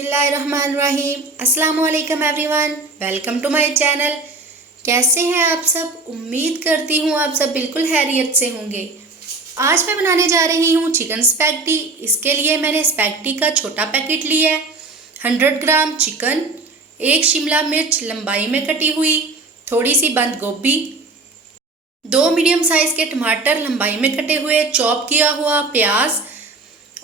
बिस्मिल्लाहिर्रहमानिर्रहीम। अस्सलाम वालेकुम everyone, welcome to my channel. कैसे हैं आप सब? उम्मीद करती हूँ आप सब बिल्कुल खैरियत से होंगे। आज मैं बनाने जा रही हूँ चिकन स्पैगेटी। इसके लिए मैंने स्पैगेटी का छोटा पैकेट लिया है, 100 ग्राम चिकन, एक शिमला मिर्च लंबाई में कटी हुई, थोड़ी सी बंद गोभी, 2 मीडियम साइज़ के टमाटर लंबाई में कटे हुए, चॉप किया हुआ प्याज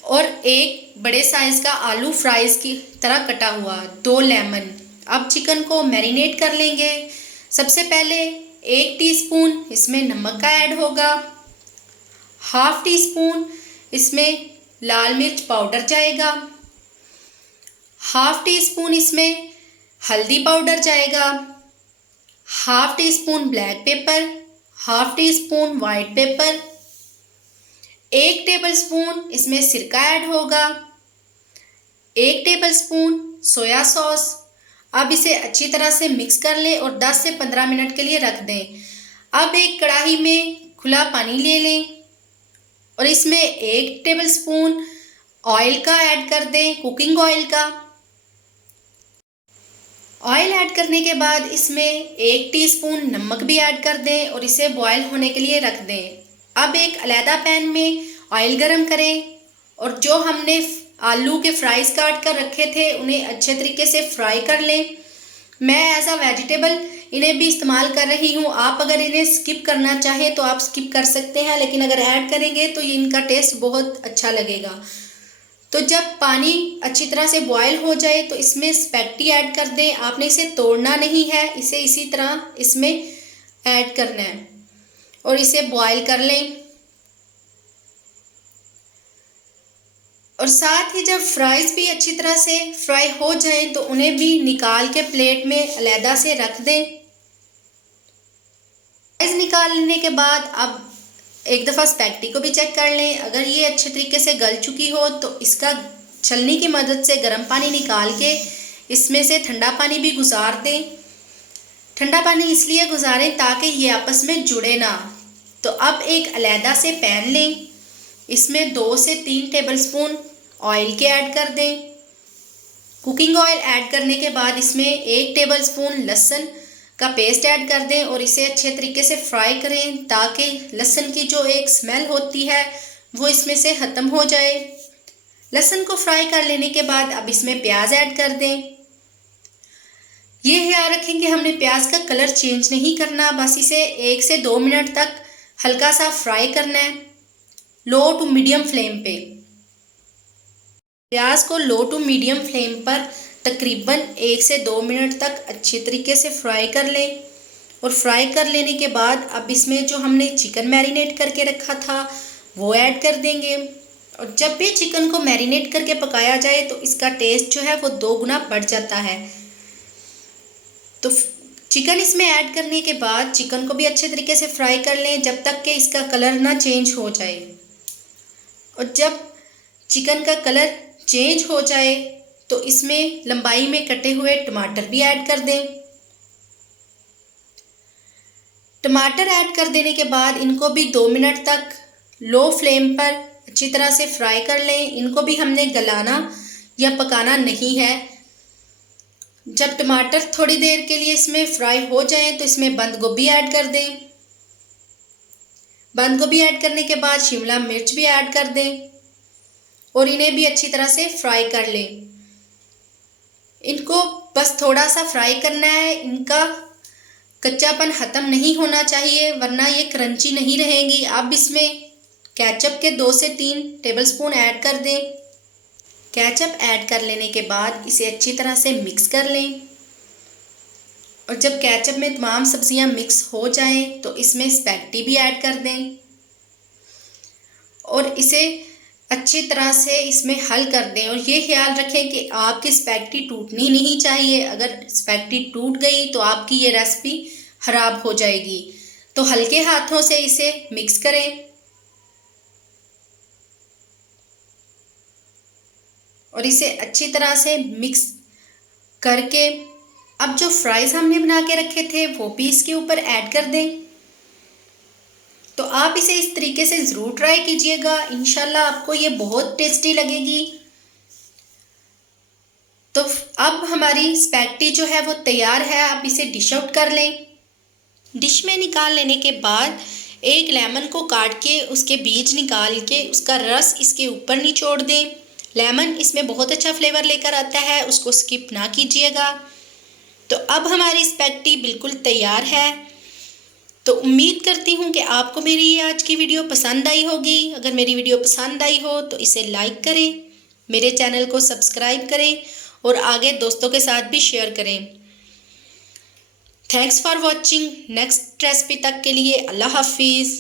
और एक बड़े साइज़ का आलू फ्राइज़ की तरह कटा हुआ, 2 लेमन। अब चिकन को मैरिनेट कर लेंगे। सबसे पहले 1 टीस्पून इसमें नमक का ऐड होगा, हाफ टी स्पून इसमें लाल मिर्च पाउडर जाएगा, हाफ टी स्पून इसमें हल्दी पाउडर जाएगा, half tea spoon black pepper, half tea spoon white paper, 1 tablespoon इसमें सिरका ऐड होगा, 1 टेबलस्पून सोया सॉस। अब इसे अच्छी तरह से मिक्स कर लें और 10 से 15 मिनट के लिए रख दें। अब एक कढ़ाई में खुला पानी ले लें और इसमें 1 टेबलस्पून ऑयल का ऐड कर दें, कुकिंग ऑयल का। ऑयल ऐड करने के बाद इसमें 1 टीस्पून नमक भी ऐड कर दें और इसे बॉयल होने के लिए रख दें। अब एक अलग पैन में ऑयल गरम करें और जो हमने आलू के फ्राइज़ काट कर रखे थे उन्हें अच्छे तरीके से फ्राई कर लें। मैं एज अ वेजिटेबल इन्हें भी इस्तेमाल कर रही हूँ। आप अगर इन्हें स्किप करना चाहें तो आप स्किप कर सकते हैं, लेकिन अगर ऐड करेंगे तो इनका टेस्ट बहुत अच्छा लगेगा। तो जब पानी अच्छी तरह से बॉयल हो जाए तो इसमें स्पैगेटी ऐड कर दें। आपने इसे तोड़ना नहीं है, इसे इसी तरह इसमें ऐड करना है और इसे बॉयल कर लें। और साथ ही जब फ्राइज़ भी अच्छी तरह से फ्राई हो जाएं तो उन्हें भी निकाल के प्लेट में अलहदा से रख दें। फ्राइज़ निकाल लेने के बाद अब एक दफ़ा स्पैगेटी को भी चेक कर लें। अगर ये अच्छे तरीके से गल चुकी हो तो इसका छलनी की मदद से गर्म पानी निकाल के इसमें से ठंडा पानी भी गुजार दें। ठंडा पानी इसलिए गुजारें ताकि ये आपस में जुड़े ना। तो अब एक अलहदा से पैन लें, इसमें 2 से 3 टेबलस्पून ऑयल के ऐड कर दें। कुकिंग ऑयल ऐड करने के बाद इसमें 1 टेबलस्पून लहसुन का पेस्ट ऐड कर दें और इसे अच्छे तरीके से फ्राई करें ताकि लहसुन की जो एक स्मेल होती है वो इसमें से ख़त्म हो जाए। लहसुन को फ्राई कर लेने के बाद अब इसमें प्याज ऐड कर दें। ये ख्याल रखें कि हमने प्याज का कलर चेंज नहीं करना, बस इसे 1 से 2 मिनट तक हल्का सा फ्राई करना है, लो टू मीडियम फ्लेम पे। प्याज को लो टू मीडियम फ्लेम पर तकरीबन 1 से 2 मिनट तक अच्छी तरीके से फ्राई कर लें। और फ्राई कर लेने के बाद अब इसमें जो हमने चिकन मैरिनेट करके रखा था वो ऐड कर देंगे। और जब भी चिकन को मैरिनेट करके पकाया जाए तो इसका टेस्ट जो है वो 2 गुना बढ़ जाता है। तो चिकन इसमें ऐड करने के बाद चिकन को भी अच्छे तरीके से फ्राई कर लें जब तक कि इसका कलर ना चेंज हो जाए। और जब चिकन का कलर चेंज हो जाए तो इसमें लंबाई में कटे हुए टमाटर भी ऐड कर दें। टमाटर ऐड कर देने के बाद इनको भी 2 मिनट तक लो फ्लेम पर अच्छी तरह से फ्राई कर लें। इनको भी हमने गलाना या पकाना नहीं है। जब टमाटर थोड़ी देर के लिए इसमें फ्राई हो जाए तो इसमें बंद गोभी ऐड कर दें। बंद गोभी ऐड करने के बाद शिमला मिर्च भी ऐड कर दें और इन्हें भी अच्छी तरह से फ्राई कर लें। इनको बस थोड़ा सा फ्राई करना है, इनका कच्चापन ख़त्म नहीं होना चाहिए वरना ये क्रंची नहीं रहेंगी। अब इसमें केचप के 2 से 3 टेबलस्पून ऐड कर दें। केचप ऐड कर लेने के बाद इसे अच्छी तरह से मिक्स कर लें। और जब केचप में तमाम सब्जियां मिक्स हो जाएं तो इसमें स्पैगेटी भी ऐड कर दें और इसे अच्छी तरह से इसमें हल कर दें। और ये ख्याल रखें कि आपकी स्पैगेटी टूटनी नहीं चाहिए। अगर स्पैगेटी टूट गई तो आपकी ये रेसिपी ख़राब हो जाएगी। तो हल्के हाथों से इसे मिक्स करें और इसे अच्छी तरह से मिक्स करके अब जो फ्राइज़ हमने बना के रखे थे वो भी इसके ऊपर ऐड कर दें। तो आप इसे इस तरीके से ज़रूर ट्राई कीजिएगा, इंशाल्लाह आपको ये बहुत टेस्टी लगेगी। अब हमारी स्पैगेटी जो है वो तैयार है। आप इसे डिश आउट कर लें। डिश में निकाल लेने के बाद एक लेमन को काट के उसके बीज निकाल के उसका रस इसके ऊपर निचोड़ दें। लेमन इसमें बहुत अच्छा फ्लेवर लेकर आता है, उसको स्किप ना कीजिएगा। तो अब हमारी स्पैगेटी बिल्कुल तैयार है। तो उम्मीद करती हूँ कि आपको मेरी ये आज की वीडियो पसंद आई होगी। अगर मेरी वीडियो पसंद आई हो तो इसे लाइक करें, मेरे चैनल को सब्सक्राइब करें और आगे दोस्तों के साथ भी शेयर करें। Thanks for watching. Next recipe तक के लिए अल्लाह हाफिज़।